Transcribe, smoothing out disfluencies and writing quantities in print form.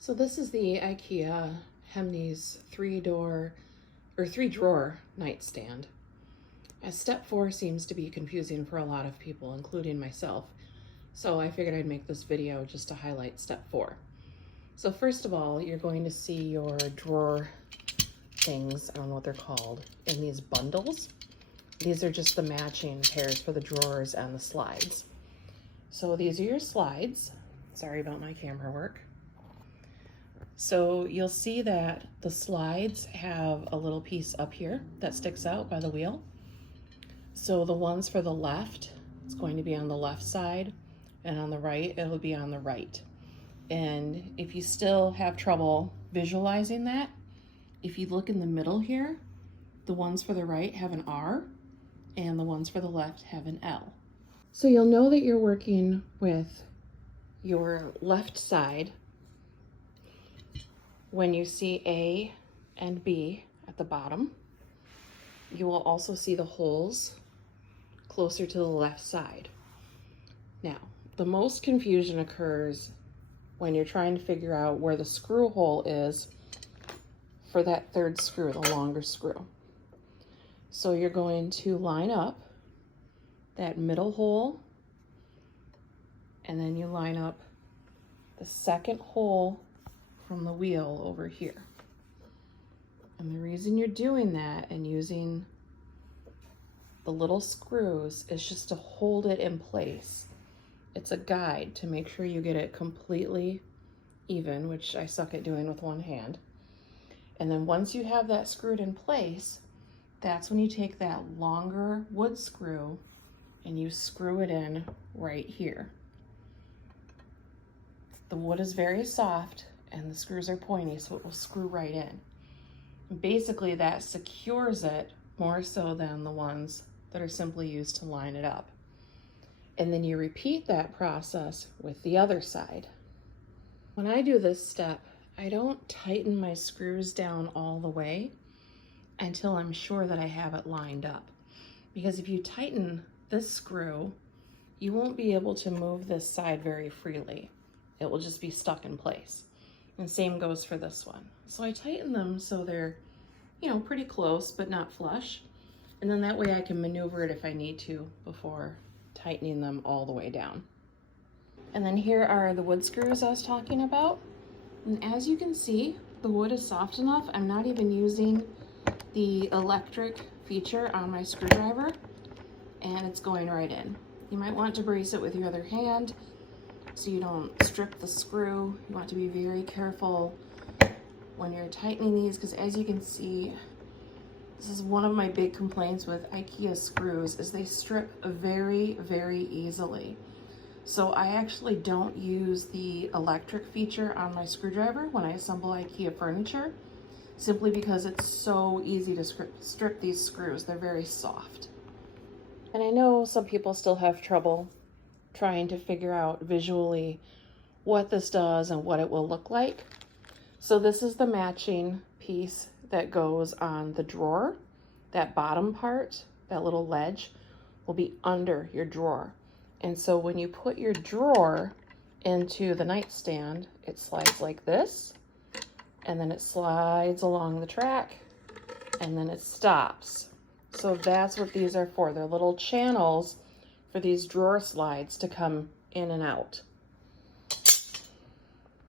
So this is the IKEA Hemnes three-drawer nightstand. As step 4 seems to be confusing for a lot of people, including myself. So I figured I'd make this video just to highlight step 4. So first of all, you're going to see your drawer things, I don't know what they're called, in these bundles. These are just the matching pairs for the drawers and the slides. So these are your slides. Sorry about my camera work. So you'll see that the slides have a little piece up here that sticks out by the wheel. So the ones for the left, it's going to be on the left side, and on the right, it'll be on the right. And if you still have trouble visualizing that, if you look in the middle here, the ones for the right have an R, and the ones for the left have an L. So you'll know that you're working with your left side when you see A and B at the bottom. You will also see the holes closer to the left side. Now, the most confusion occurs when you're trying to figure out where the screw hole is for that third screw, the longer screw. So you're going to line up that middle hole, and then you line up the second hole from the wheel over here. And the reason you're doing that and using the little screws is just to hold it in place. It's a guide to make sure you get it completely even, which I suck at doing with one hand. And then once you have that screwed in place, that's when you take that longer wood screw and you screw it in right here. The wood is very soft and the screws are pointy, so it will screw right in. Basically, that secures it more so than the ones that are simply used to line it up. And then you repeat that process with the other side. When I do this step, I don't tighten my screws down all the way until I'm sure that I have it lined up. Because if you tighten this screw, you won't be able to move this side very freely. It will just be stuck in place. And same goes for this one. So I tighten them so they're, pretty close, but not flush. And then that way I can maneuver it if I need to before tightening them all the way down. And then here are the wood screws I was talking about. And as you can see, the wood is soft enough. I'm not even using the electric feature on my screwdriver, and it's going right in. You might want to brace it with your other hand so you don't strip the screw. You want to be very careful when you're tightening these, because as you can see, this is one of my big complaints with IKEA screws, is they strip very, very easily. So I actually don't use the electric feature on my screwdriver when I assemble IKEA furniture, simply because it's so easy to strip these screws. They're very soft. And I know some people still have trouble trying to figure out visually what this does and what it will look like. So this is the matching piece that goes on the drawer. That bottom part, that little ledge, will be under your drawer. And so when you put your drawer into the nightstand, it slides like this, and then it slides along the track, and then it stops. So that's what these are for. They're little channels for these drawer slides to come in and out.